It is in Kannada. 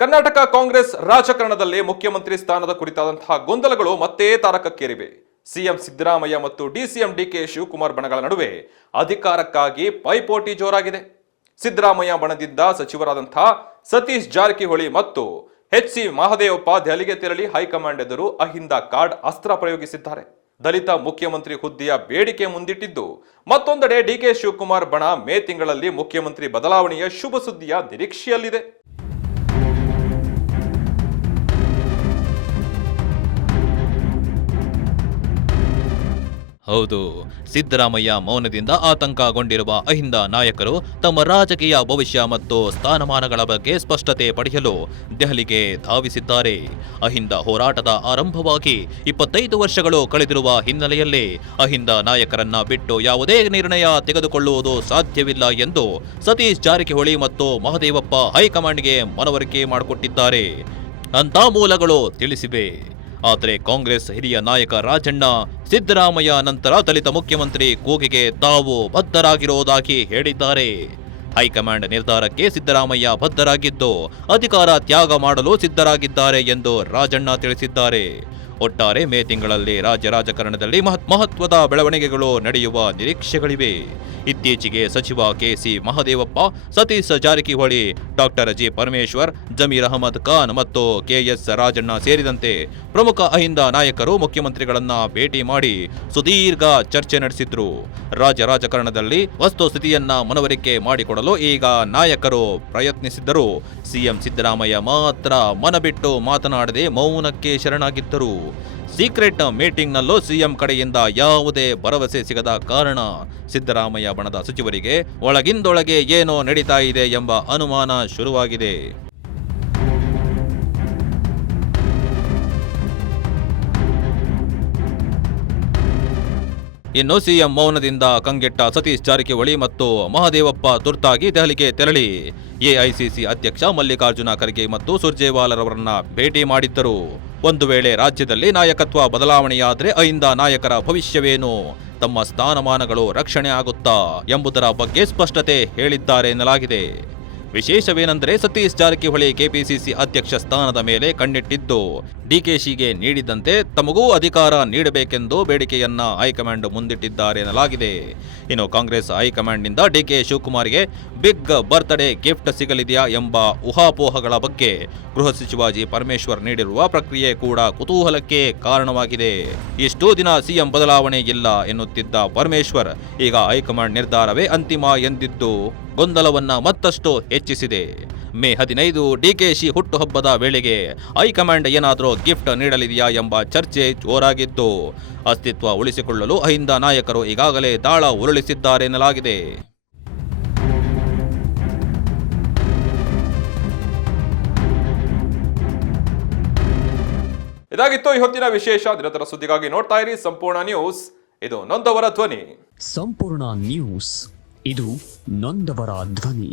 ಕರ್ನಾಟಕ ಕಾಂಗ್ರೆಸ್ ರಾಜಕಾರಣದಲ್ಲಿ ಮುಖ್ಯಮಂತ್ರಿ ಸ್ಥಾನದ ಕುರಿತಾದಂತಹ ಗೊಂದಲಗಳು ಮತ್ತೆ ತಾರಕಕ್ಕೇರಿವೆ. ಸಿಎಂ ಸಿದ್ದರಾಮಯ್ಯ ಮತ್ತು ಡಿಸಿಎಂ ಡಿಕೆ ಶಿವಕುಮಾರ್ ಬಣಗಳ ನಡುವೆ ಅಧಿಕಾರಕ್ಕಾಗಿ ಪೈಪೋಟಿ ಜೋರಾಗಿದೆ. ಸಿದ್ದರಾಮಯ್ಯ ಬಣದಿಂದ ಸಚಿವರಾದಂತಹ ಸತೀಶ್ ಜಾರಕಿಹೊಳಿ ಮತ್ತು ಎಚ್.ಸಿ. ಮಹದೇವಪ್ಪ ದೆಹಲಿಗೆ ತೆರಳಿ ಹೈಕಮಾಂಡ್ ಎದುರು ಅಹಿಂದ ಕಾರ್ಡ್ ಅಸ್ತ್ರ ಪ್ರಯೋಗಿಸಿದ್ದಾರೆ. ದಲಿತ ಮುಖ್ಯಮಂತ್ರಿ ಹುದ್ದೆಯ ಬೇಡಿಕೆ ಮುಂದಿಟ್ಟಿದ್ದು, ಮತ್ತೊಂದೆಡೆ ಡಿಕೆ ಶಿವಕುಮಾರ್ ಬಣ ಮೇ ತಿಂಗಳಲ್ಲಿ ಮುಖ್ಯಮಂತ್ರಿ ಬದಲಾವಣೆಯ ಶುಭ ಸುದ್ದಿಯ ನಿರೀಕ್ಷೆಯಲ್ಲಿದೆ. ಹೌದು, ಸಿದ್ದರಾಮಯ್ಯ ಮೌನದಿಂದ ಆತಂಕಗೊಂಡಿರುವ ಅಹಿಂದ ನಾಯಕರು ತಮ್ಮ ರಾಜಕೀಯ ಭವಿಷ್ಯ ಮತ್ತು ಸ್ಥಾನಮಾನಗಳ ಬಗ್ಗೆ ಸ್ಪಷ್ಟತೆ ಪಡೆಯಲು ದೆಹಲಿಗೆ ಧಾವಿಸಿದ್ದಾರೆ. ಅಹಿಂದ ಹೋರಾಟದ ಆರಂಭವಾಗಿ 25 ವರ್ಷಗಳು ಕಳೆದಿರುವ ಹಿನ್ನೆಲೆಯಲ್ಲಿ ಅಹಿಂದ ನಾಯಕರನ್ನ ಬಿಟ್ಟು ಯಾವುದೇ ನಿರ್ಣಯ ತೆಗೆದುಕೊಳ್ಳುವುದು ಸಾಧ್ಯವಿಲ್ಲ ಎಂದು ಸತೀಶ್ ಜಾರಕಿಹೊಳಿ ಮತ್ತು ಮಹದೇವಪ್ಪ ಹೈಕಮಾಂಡ್ಗೆ ಮನವರಿಕೆ ಮಾಡಿಕೊಟ್ಟಿದ್ದಾರೆ ಅಂತ ಮೂಲಗಳು ತಿಳಿಸಿವೆ. ಆದರೆ ಕಾಂಗ್ರೆಸ್ ಹಿರಿಯ ನಾಯಕ ರಾಜಣ್ಣ ಸಿದ್ದರಾಮಯ್ಯ ನಂತರ ದಲಿತ ಮುಖ್ಯಮಂತ್ರಿ ಕೂಗಿಗೆ ತಾವು ಬದ್ಧರಾಗಿರುವುದಾಗಿ ಹೇಳಿದ್ದಾರೆ. ಹೈಕಮಾಂಡ್ ನಿರ್ಧಾರಕ್ಕೆ ಸಿದ್ದರಾಮಯ್ಯ ಬದ್ಧರಾಗಿದ್ದು ಅಧಿಕಾರ ತ್ಯಾಗ ಮಾಡಲು ಸಿದ್ಧರಾಗಿದ್ದಾರೆ ಎಂದು ರಾಜಣ್ಣ ತಿಳಿಸಿದ್ದಾರೆ. ಒಟ್ಟಾರೆ ಮೇ ತಿಂಗಳಲ್ಲಿ ರಾಜ್ಯ ರಾಜಕಾರಣದಲ್ಲಿ ಮಹತ್ವದ ಬೆಳವಣಿಗೆಗಳು ನಡೆಯುವ ನಿರೀಕ್ಷೆಗಳಿವೆ. ಇತ್ತೀಚೆಗೆ ಸಚಿವ K C. Mahadevappa, Satish Jarkiholi, doctor G. Parameshwar, Zameer Ahmed Khan ಮತ್ತು ಕೆ.ಎಸ್. ರಾಜಣ್ಣ ಸೇರಿದಂತೆ ಪ್ರಮುಖ ಅಹಿಂದ ನಾಯಕರು ಮುಖ್ಯಮಂತ್ರಿಗಳನ್ನ ಭೇಟಿ ಮಾಡಿ ಸುದೀರ್ಘ ಚರ್ಚೆ ನಡೆಸಿದ್ರು. ರಾಜ್ಯ ರಾಜಕಾರಣದಲ್ಲಿ ವಸ್ತುಸ್ಥಿತಿಯನ್ನ ಮನವರಿಕೆ ಮಾಡಿಕೊಡಲು ಈಗ ನಾಯಕರು ಪ್ರಯತ್ನಿಸಿದ್ದರು. ಸಿಎಂ ಸಿದ್ದರಾಮಯ್ಯ ಮಾತ್ರ ಮನಬಿಟ್ಟು ಮಾತನಾಡದೆ ಮೌನಕ್ಕೆ ಶರಣಾಗಿದ್ದರು. ಸೀಕ್ರೆಟ್ ಮೀಟಿಂಗ್ನಲ್ಲೂ ಸಿಎಂ ಕಡೆಯಿಂದ ಯಾವುದೇ ಭರವಸೆ ಸಿಗದ ಕಾರಣ ಸಿದ್ದರಾಮಯ್ಯ ಬಣದ ಸಚಿವರಿಗೆ ಒಳಗಿಂದೊಳಗೆ ಏನೋ ನಡೀತಾ ಇದೆ ಎಂಬ ಅನುಮಾನ ಶುರುವಾಗಿದೆ. ಇನ್ನು ಸಿಎಂ ಮೌನದಿಂದ ಕಂಗೆಟ್ಟ ಸತೀಶ್ ಜಾರಕಿಹೊಳಿ ಮತ್ತು ಮಹದೇವಪ್ಪ ತುರ್ತಾಗಿ ದೆಹಲಿಗೆ ತೆರಳಿ ಎಐಸಿಸಿ ಅಧ್ಯಕ್ಷ ಮಲ್ಲಿಕಾರ್ಜುನ ಖರ್ಗೆ ಮತ್ತು ಸುರ್ಜೇವಾಲಾರವರನ್ನ ಭೇಟಿ ಮಾಡಿದ್ದರು. ಒಂದು ವೇಳೆ ರಾಜ್ಯದಲ್ಲಿ ನಾಯಕತ್ವ ಬದಲಾವಣೆಯಾದರೆ ಅಹಿಂದ ನಾಯಕರ ಭವಿಷ್ಯವೇನು, ತಮ್ಮ ಸ್ಥಾನಮಾನಗಳು ರಕ್ಷಣೆ ಆಗುತ್ತಾ ಎಂಬುದರ ಬಗ್ಗೆ ಸ್ಪಷ್ಟತೆ ಹೇಳಿದ್ದಾರೆ ಎನ್ನಲಾಗಿದೆ. ವಿಶೇಷವೇನೆಂದರೆ ಸತೀಶ್ ಜಾರಕಿಹೊಳಿ ಕೆಪಿಸಿಸಿ ಅಧ್ಯಕ್ಷ ಸ್ಥಾನದ ಮೇಲೆ ಕಣ್ಣಿಟ್ಟಿದ್ದು ಡಿಕೆಶಿಗೆ ನೀಡಿದಂತೆ ತಮಗೂ ಅಧಿಕಾರ ನೀಡಬೇಕೆಂದು ಬೇಡಿಕೆಯನ್ನ ಹೈಕಮಾಂಡ್ ಮುಂದಿಟ್ಟಿದ್ದಾರೆ ಎನ್ನಲಾಗಿದೆ. ಇನ್ನು ಕಾಂಗ್ರೆಸ್ ಹೈಕಮಾಂಡ್ನಿಂದ ಡಿಕೆ ಶಿವಕುಮಾರ್ಗೆ ಬಿಗ್ ಬರ್ತ್ಡೇ ಗಿಫ್ಟ್ ಸಿಗಲಿದೆಯಾ ಎಂಬ ಊಹಾಪೋಹಗಳ ಬಗ್ಗೆ ಗೃಹ ಸಚಿವ ಜಿ. ಪರಮೇಶ್ವರ್ ನೀಡಿರುವ ಪ್ರಕ್ರಿಯೆ ಕೂಡ ಕುತೂಹಲಕ್ಕೆ ಕಾರಣವಾಗಿದೆ. ಇಷ್ಟೂ ದಿನ ಸಿಎಂ ಬದಲಾವಣೆ ಇಲ್ಲ ಎನ್ನುತ್ತಿದ್ದ ಪರಮೇಶ್ವರ್ ಈಗ ಹೈಕಮಾಂಡ್ ನಿರ್ಧಾರವೇ ಅಂತಿಮ ಎಂದಿದ್ದು ಗೊಂದಲವನ್ನ ಮತ್ತಷ್ಟು ಹೆಚ್ಚಿಸಿದೆ. ಮೇ 15 ಡಿಕೆಶಿ ಹುಟ್ಟುಹಬ್ಬದ ವೇಳೆಗೆ ಹೈಕಮಾಂಡ್ ಏನಾದರೂ ಗಿಫ್ಟ್ ನೀಡಲಿದೆಯಾ ಎಂಬ ಚರ್ಚೆ ಜೋರಾಗಿದ್ದು ಅಸ್ತಿತ್ವ ಉಳಿಸಿಕೊಳ್ಳಲು ಅಹಿಂದ ನಾಯಕರು ಈಗಾಗಲೇ ದಾಳ ಉರುಳಿಸಿದ್ದಾರೆ ಎನ್ನಲಾಗಿದೆ. ಇದಾಗಿತ್ತು ಇವತ್ತಿನ ವಿಶೇಷ. ನಿರಂತರ ಸುದ್ದಿಗಾಗಿ ನೋಡ್ತಾ ಇರಿ ಸಂಪೂರ್ಣ ನ್ಯೂಸ್. ಇದು ನೊಂದವರ ಧ್ವನಿ. ಸಂಪೂರ್ಣ ನ್ಯೂಸ್, ಇದು ನೊಂದವರ ಧ್ವನಿ.